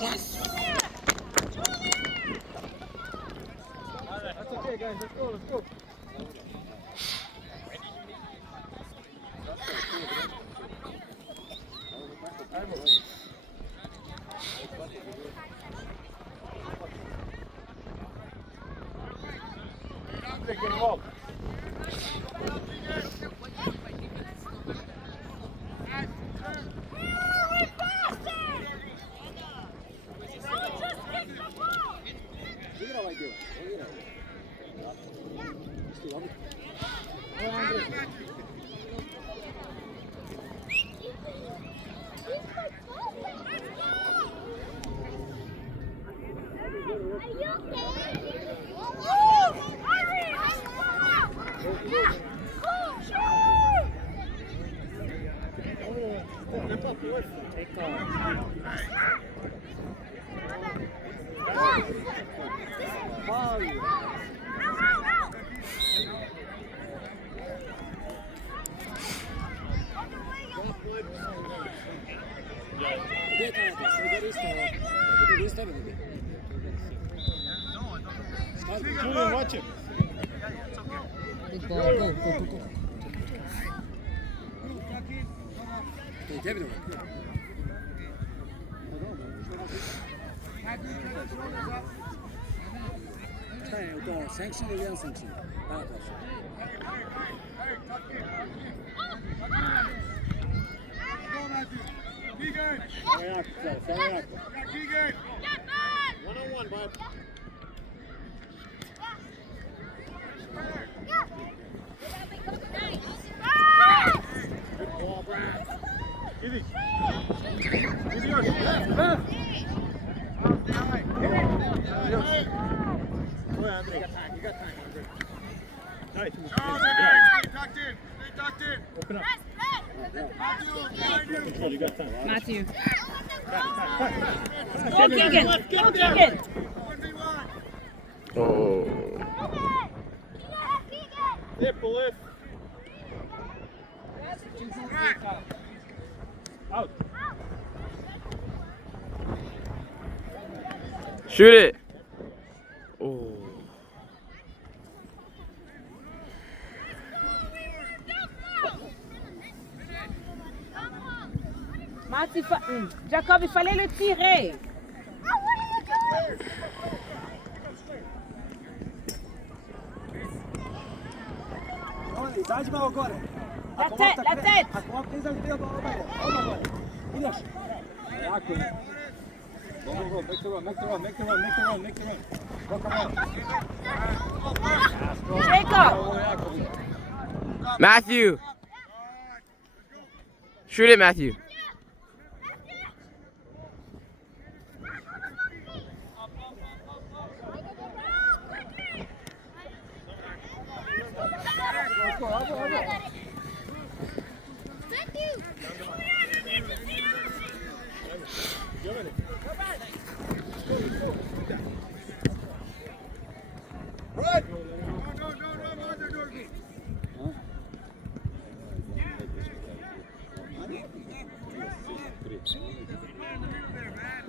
Yes! That's okay, guys. Let's go, let's go. Get involved. Julian, watch him. Good ball. Go, go, go, go. Hey, David. 또 생신을 위한 생신. One-on-one, bud. Good ball, Brad. Easy. Easy, yours. Left. Go ahead, Andre. You got time, Andre. Nice. Stay tucked in. Stay tucked in. Open up. Matthew, you got time. Matthew. Go, Keegan. Go, Keegan. Oh. Zip, bullet. Out. Shoot it. Oh. Mathieu, Jacob, il fallait le tirer. La tête, la tête. Go, go, go. Make the run, make the run, make the run, make the run, make the run. Go, come on. Jacob. Matthew. Shoot it, Matthew.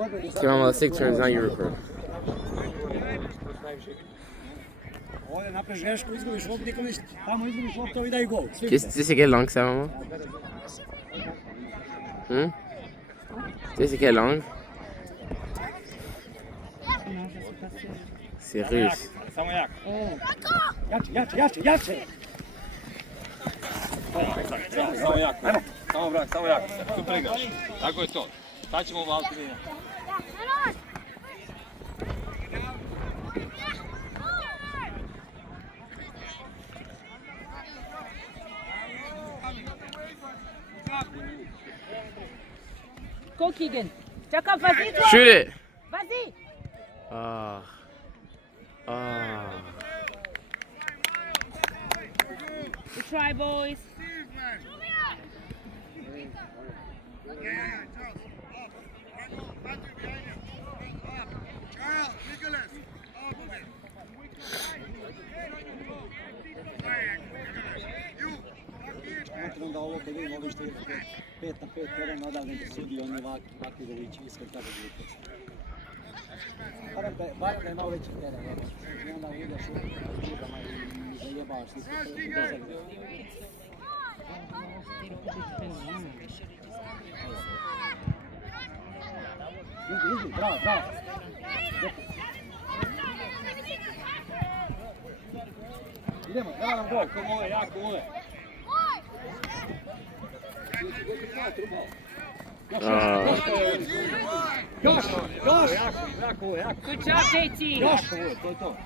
Okay, Mama, let's take turns. Now you record. This ikke lang, sa mamma? Det ikke lang. Seriøst. Samo jak. Jače. Samo jak. Samo brak, samo jak. Tu pregaš. Tako je to. Sad ćemo u auto vidjeti. Go, Keegan. Jacob, vas-y, toi. Shoot it. Vas-y. Ah. Ah. Good try, boys. Smatram da ovo kad vidimo ovi što je 5-5 teren odavde sudi, on je ovakvi da vići iskren tako da vići. Barem da je malo veći teren, i onda ideš u drugama i zajebavaš svi sve. Idi, bravo. Idemo, da nam gol, ko mole, jako mole. Još, Good job, JT. još, to je to.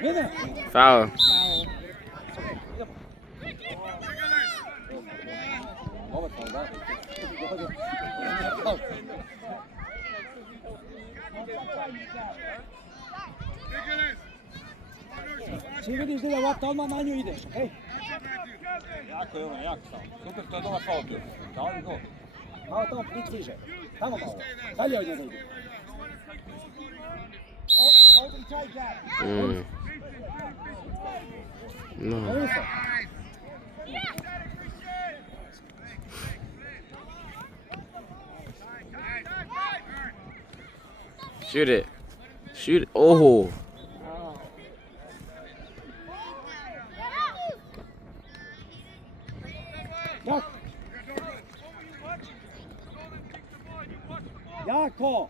Vene. Foul. Ovo je da. Čim vidiš da je ovako, odmah na nju ideš, okej? Jako je ovo, jako samo. Super, to je dobar faul bio. Dao li gol? Malo tamo približe. Tamo malo. Dalje od njega ide. No. Shoot it. Shoot it. Oh. Jako!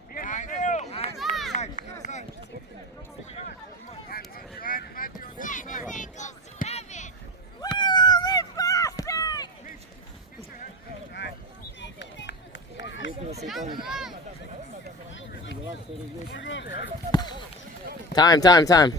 Time.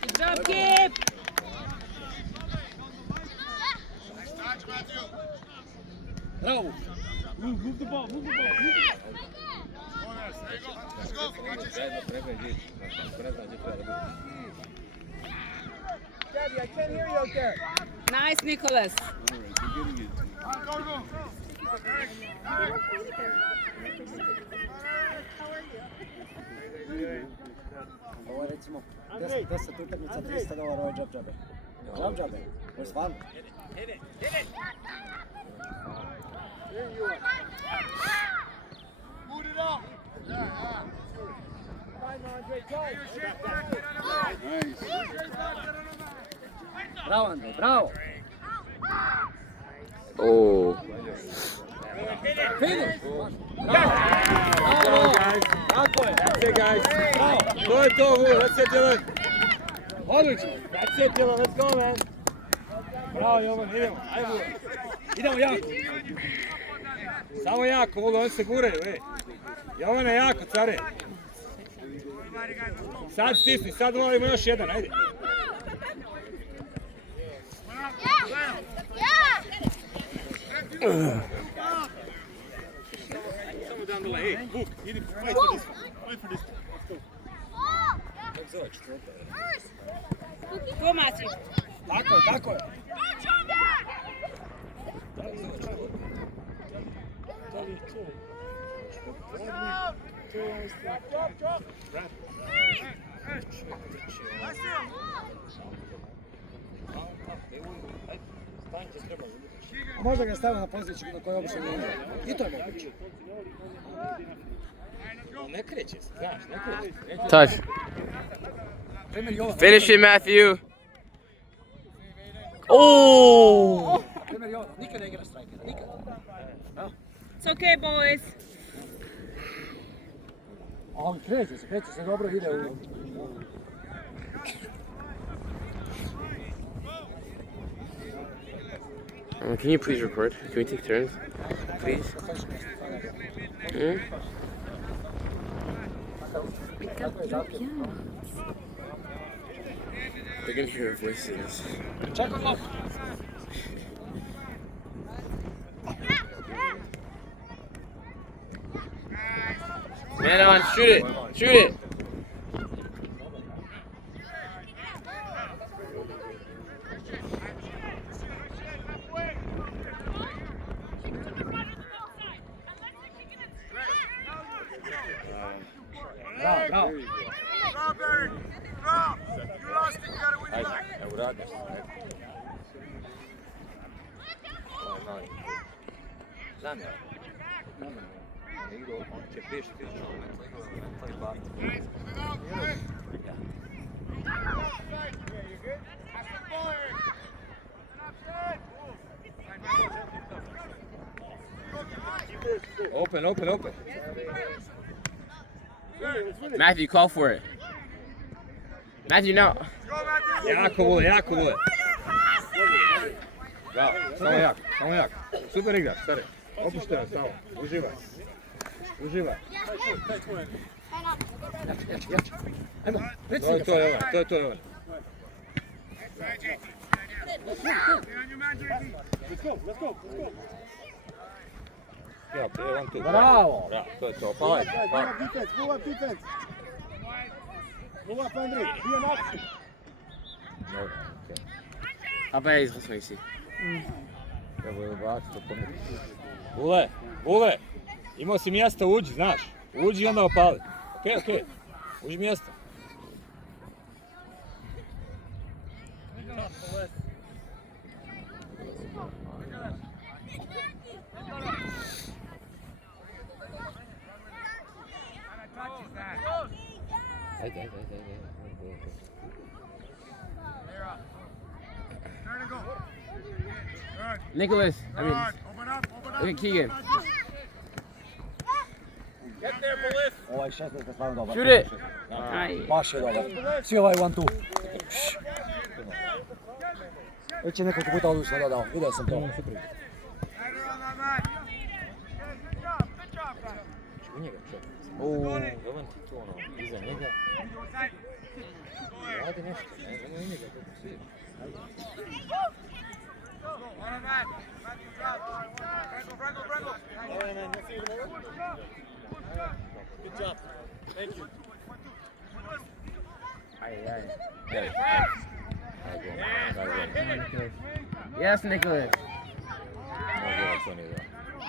Good job, Kip. Bravo! Move the ball. Daddy, I can't hear you out there. Nice, Nicholas. Ovo je recimo 10 utakmica, $300, ovo je džab-džabe. Džab-džabe, to je stvarno. Move it up. Bravo, Andrej, bravo! Oh. Finish! Bravo! Tako je! That's it, guys. Bravo! To je to, Vuk. That's it, Dylan. Odlično! That's it, Dylan. Let's go, man. Bravo, Jovan. Idemo. Ajde, Vuk. Idemo jako! Samo jako, Vuk. Oni se guraju, ej. Jovane, jako, care. Sad stisni. Sad volimo još jedan. Ajde. Samo down the lane. Ej, Vuk, idi, fight for this one. Fight for this one. Let's go. Go, Matthew. Tako je! A možda ga stavio na poziciju na kojoj obično ne ide. I to je moguće. Ne kreće se, znaš, ne kreće. Touch. Primjer Jovan. Finish it, Matthew. Oh. Primjer Jovan. Nikad ne igra strajkera. Nikad. It's okay, boys. A on kreće se dobro ide u... Can you please record? Can we take turns? Please? Hmm? They're gonna hear our voices. Man on, shoot it! Shoot it! Bravo. Strawberry. Stop. You lost it. You gotta win it back. Evo radiš. Znam ja. On igrao, on će prijeći 1000 km. Open, open, open. Matthew, call for it. Matthew, no. Jako vole, jako vole. Bravo, samo jako, samo jako. Super igraš, stari. Opušteno, samo. Uživaj. Uživaj. Ajmo, reci To je to, Jovan, to je to, Jovan. Ja, prije vam tu. Bravo! Bravo, to je to. Pavaj, pavaj. Move up, Andrej. Bio na akciji. I'll bet he's listening, see. Evo je baci to pometi. Bule, Bule, imao si mjesta, uđi, znaš. Uđi i onda opali. Okej, okej. Uđi mjesta. Ajde. Nicholas, I mean, look at Keegan. Ovaj 16 je stvarno dobar. Shoot it! Baš je dobar. Svi ovaj 1-2. Već je nekoliko puta odlično dodao. Vidio sam to. Jovan ti tu ono, iza njega. Radi nešto, ne njega, kako svi. Good job. Thank you. Yes, Nicholas.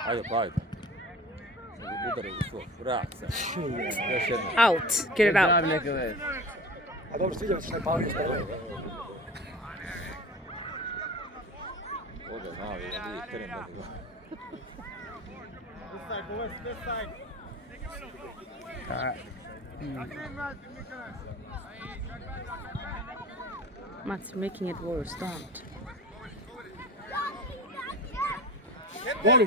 Ajde, pa ajde. Udari u svog vrata. Još jedno. Out. Get it Good out. job, Nicholas. A dobro, sviđa mi se što je Pavlić prvi. Ovdje, mali, vidi, teren da bi go. This side, boys. This side. Mats making it worse, don't. Goli!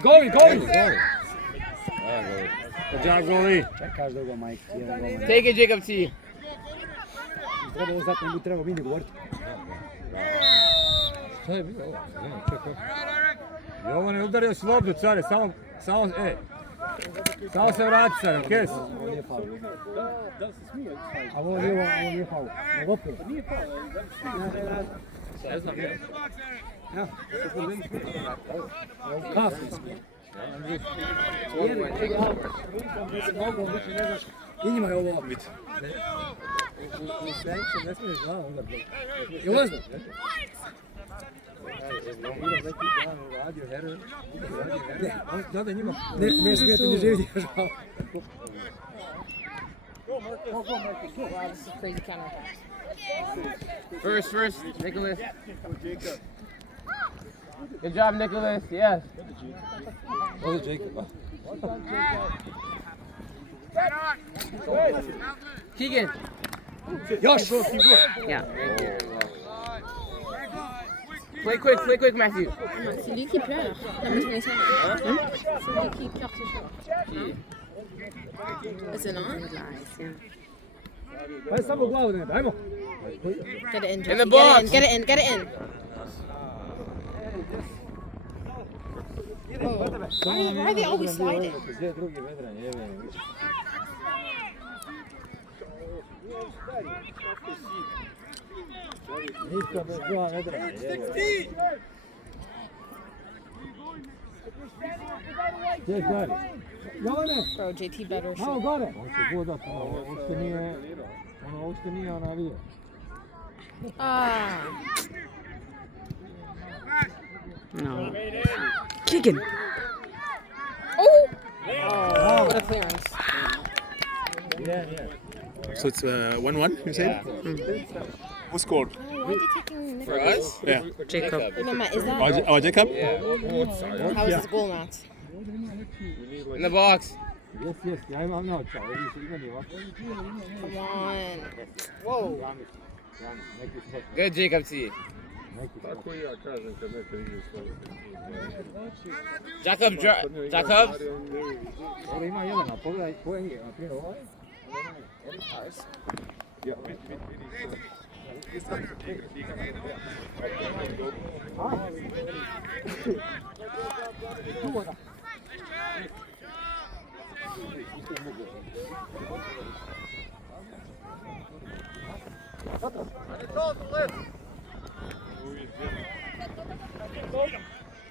Good job, goli. Čekaš dugo, Mike. Jedan gol. Take it, Jacob T. Trebalo znati, ne bi trebao mini govoriti. Šta je bilo ovo? Čekaj. Jovan je udario s loptu, care, samo, samo se vrati, care, okej? Ovo nije faul. A ovo nije faul. Ovo opet. Nije faul. Ne znam, ne. Ja, kafirski. I njima je ovo bit. U Svenču ne smiješ glavom onda biti. I ulazno? Da njima. Ne smijete ni živjeti još malo. Wow, this is crazy counter pass. First, Nicholas. Good job, Nicholas. Yes. Ovdje Jacob. Keegan. Još! Yeah. Play quick, Matthew. C'est lui qui pleure. Non, mais je m'en sers. C'est lui qui pleure toujours. C'est non? Nice, yeah. Pa je samo glavu da ne, ajmo! Get it in, In the Jesse. box. Get it in, get it in. Why are they always sliding? Gdje je drugi vedran, jebeni. Ništa bez dva vedrana, jebeni. Gdje je Gari? Bro, JT better Malo shoot. gore. On će godat, ovo uopšte nije ona vija. Ah. No. Chicken. Oh! What a clearance. Yeah. So it's 1-1, you said? Who scored? Why are they taking For Nicholas? us? Yeah. Jacob. Wait, Matt, is that... Oh, Jacob? Yeah. How is his goal, Matt? In the box. Yes, ja imam novca, vidiš imeni ovako. Come on. Whoa. Neki spot, Good, Jacob T. neki spot. Tako i ja kažem kad neka igra svoje. Jacob, Jacob. Ovdje ima jedan, a pogledaj koji je, na primjer ovaj. Ja, vidi.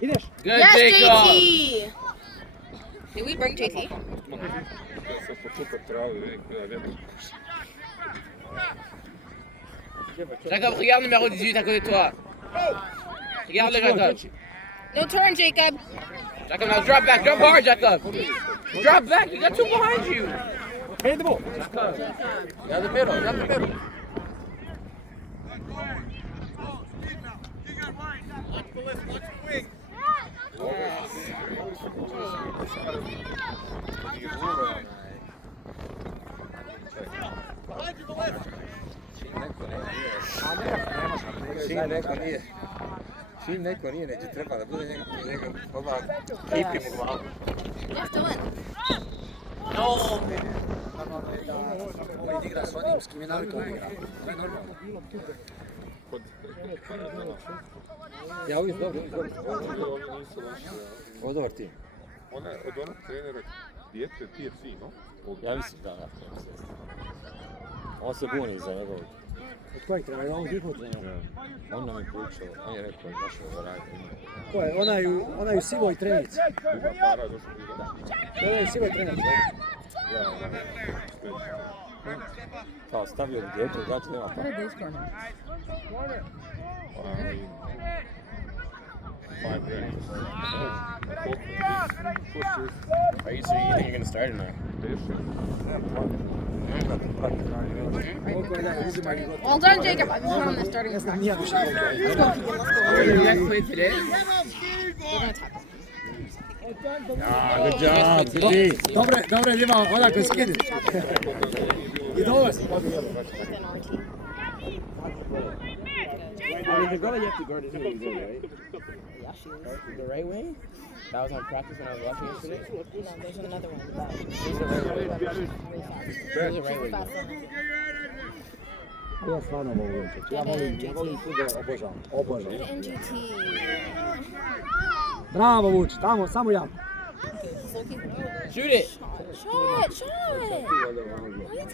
Ideš. Good, Yes, Jacob. JT! Did we bring JT? Ja sam po super travi, vidim kada vjerujem. Jacob, regarde le numéro 18 à côté de toi. Regarde le Jacob. No turn, Jacob. Jacob, now drop back. Drop hard, Jacob. Drop back. You got two behind you. Hej, idemo. Down the middle. Down the middle. Čim neko nije, neće treba da bude njega odmah kipim u glavu. Yes, Dylan. Ovo igra s onim s kim je navikao da igra. To je normalno. Ja uvijek dobro. Oni nisu loši. Ovo je dobar tim. Ona je od onog trenera dijete TFC, no? Ja mislim da. On se buni za njegov. Od kojeg treba? On njihov trener. On nam je poučao, on je rekao došao da radi. Ko je? Onaj u sivoj trenici. Ima para, došli da. To je onaj u sivoj trenici. Ja, Kao stavio bi djetu, znači nema What para. did they score now? $5,000. Are you sure you think you're gonna start or not? Koliko je da uzima i gotovo. Well done, Jacob. I just on the starting. Ne znam, nije više koliko je. Let's go. You guys played today? We're gonna tackle. Good job, Dobro je ima onako skini. I dobro si. Within our team. The girl you have to guard is really good, right? Yeah, she is. The right way? That was on practice when I was watching yesterday? No, there's another one. Who's the right way? Who's the right way? Fast one. Ja stvarno mogu učiti. Ja volim fudbal, obožavam. Get it in GT. Bravo Vuči, tamo, samo ja. Shoot it! Shot!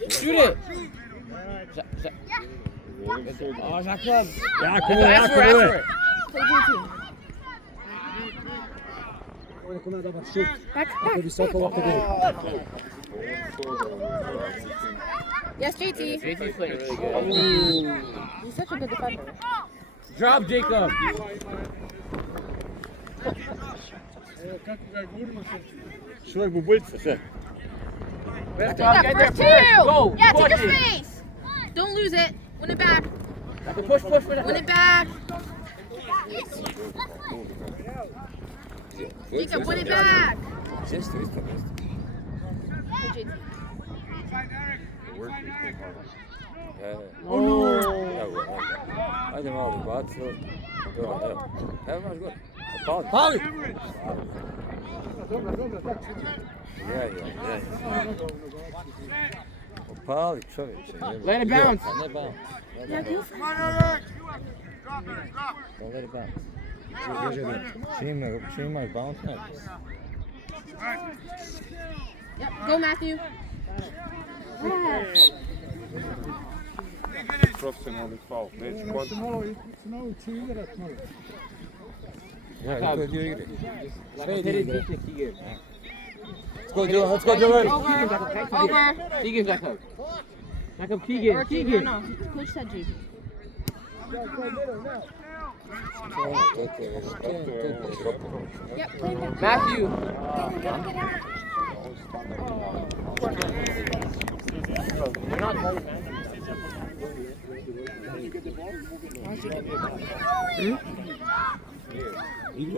Shoot it! Oh, Jacob! Jako Ask for it! Play GT. Ovo je kod nas dobar šut. Back, Ako je visoko lopta gdje. Yes, JT. JT's playing really good. He's such a good defender. Drop, Jacob! Čovjek bubuljice, sve. Take that first two! Yeah, take your space! Don't lose it. Win it back. Push. Win it back. Jacob, win it back. Isto. Play JT. Evo, ajde malo baci. Evo maš gore. Pali! Je. Pali čovječe. Let it bounce. Ne bounce. Yeah, go for Don't let it bounce. Čim imaš bounce, ne. Yep, go Matthew. Profesionalni faul. Neće kontra. Ja, to je dio igre. Sve je dio igre. Keegan. Let's go, Dylan. Let's go, Dylan. Over. Keegan, Jacob. Jacob, Keegan. Keegan. No, Coach said JP. Yep, play back. Matthew.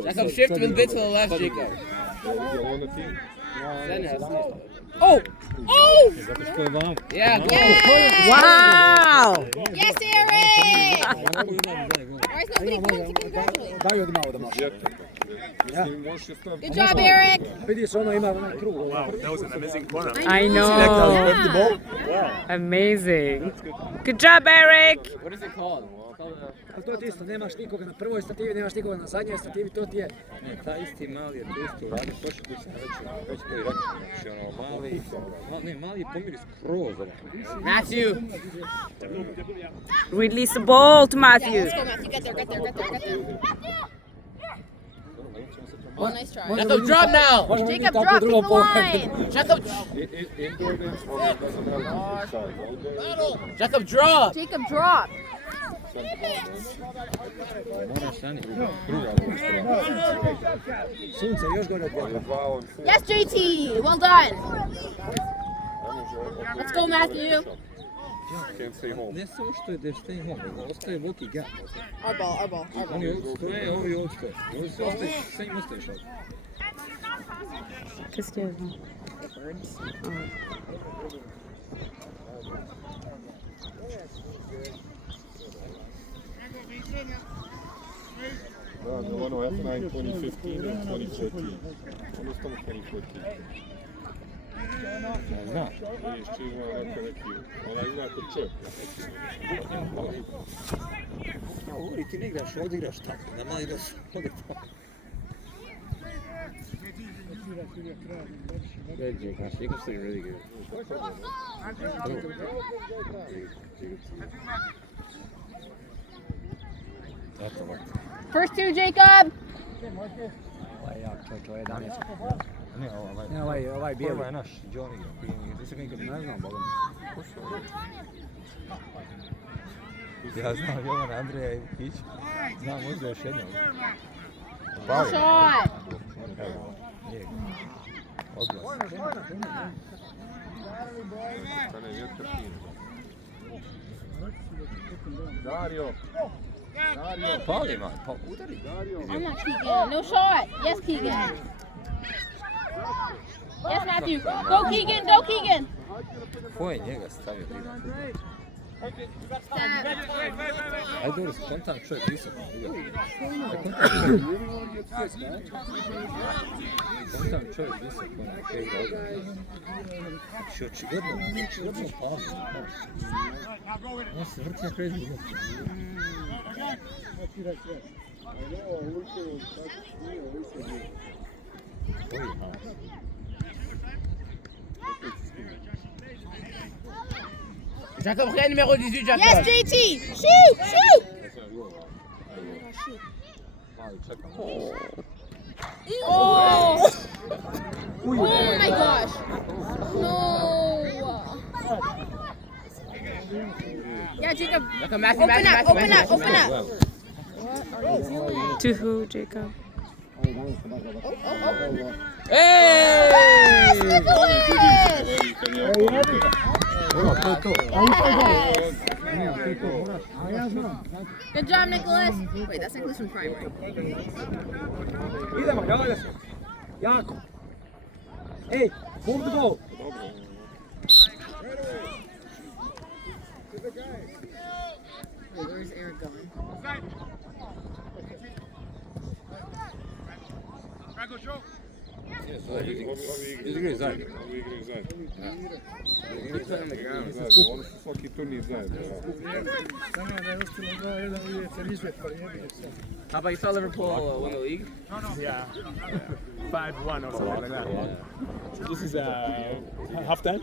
Jacob, shift a bit to the left, Jacob. Oh! Oh! Yeah, go. Wow! Yes, Eric! Alright, so many points to congratulate. Daj od malo da može. Mislim, možeš je staviti. Good job, Eric. Vidiš, ono ima onaj krug. I know. Amazing. Good job, Eric. What is it called? Ali to ti isto, nemaš nikoga na prvoj stativi, nemaš nikoga na zadnjoj stativi, to ti je... Ne, taj isti mali je to isto uradio, prošli put sam već to i rekao, znači mali je pomiri skroz ovo. Matthew. Release the ball to Matthew. Let's go, Matthew. Get there. Oh, nice try. Jacob, drop now. Jacob, drop. Take the line. Jacob, Indoor dance doesn't have inside. Jacob, drop. Jacob, drop. Moraš stani kruga. Sunce, još gore od Ali dva on full. Yes, JT. Well done. Let's go, Matthew. Can't stay home. Ne samo što je da stay home, nego ostaje veliki gap. Our ball. Oni odstoje, ovi odstoje. Ovi se ostaje, sve im ostaje šal. Qu'est-ce qu'il y a avant? Da, ono F9 2015 and 2014. Ono je samo 2014. Znaš. Vidiš, čim ima neki, onaj zna kod čep. Govori, ti ne igraš, ovdje igraš tako. Nama igraš ovdje tako. Good, Jacob. Jacob's doing really good. Eto, ovako. First two, Jacob. Ovaj jak, čovječ, ovaj 11. Ne, Ovaj bijeli. Prva je naš, Johnny igra. Ti se ga nikad ne znam, bogom. Ja znam Jovana, Andreja i Kić. Znam možda još jednog. Good shot. Evo, nije. Odglas. Kada je vjetar fino. Dario. Pali, man, pa udari. I'm not Keegan. No shot. Yes, Keegan. Yes, Matthew. Go, Keegan. Ko je njega stavio? Step. Ajde, dobro, spontan čovjek, visoko. Spontan čovjek, visoko, ono, igra odmah. Znači, očigledno pao. On se vrti na kraju izgledno. Jacob, rien numéro 18, Jacob. Yes, JT. Shoot. Oh. Oh my gosh. No. Yeah, Jacob. Jacob, Matthew, Open up. To who, Jacob? Hey! Good job, Nicholas. Wait, that's Nicholas from primary. Idemo, javlja se. Jako. Ej, move the ball. Wait, where's Eric going? Igraju zajedno. Ovi igraju zajedno. Oni su svaki turnir zajedno. How about you saw Liverpool win the league? Yeah. 5-1 or something like that. This is half time.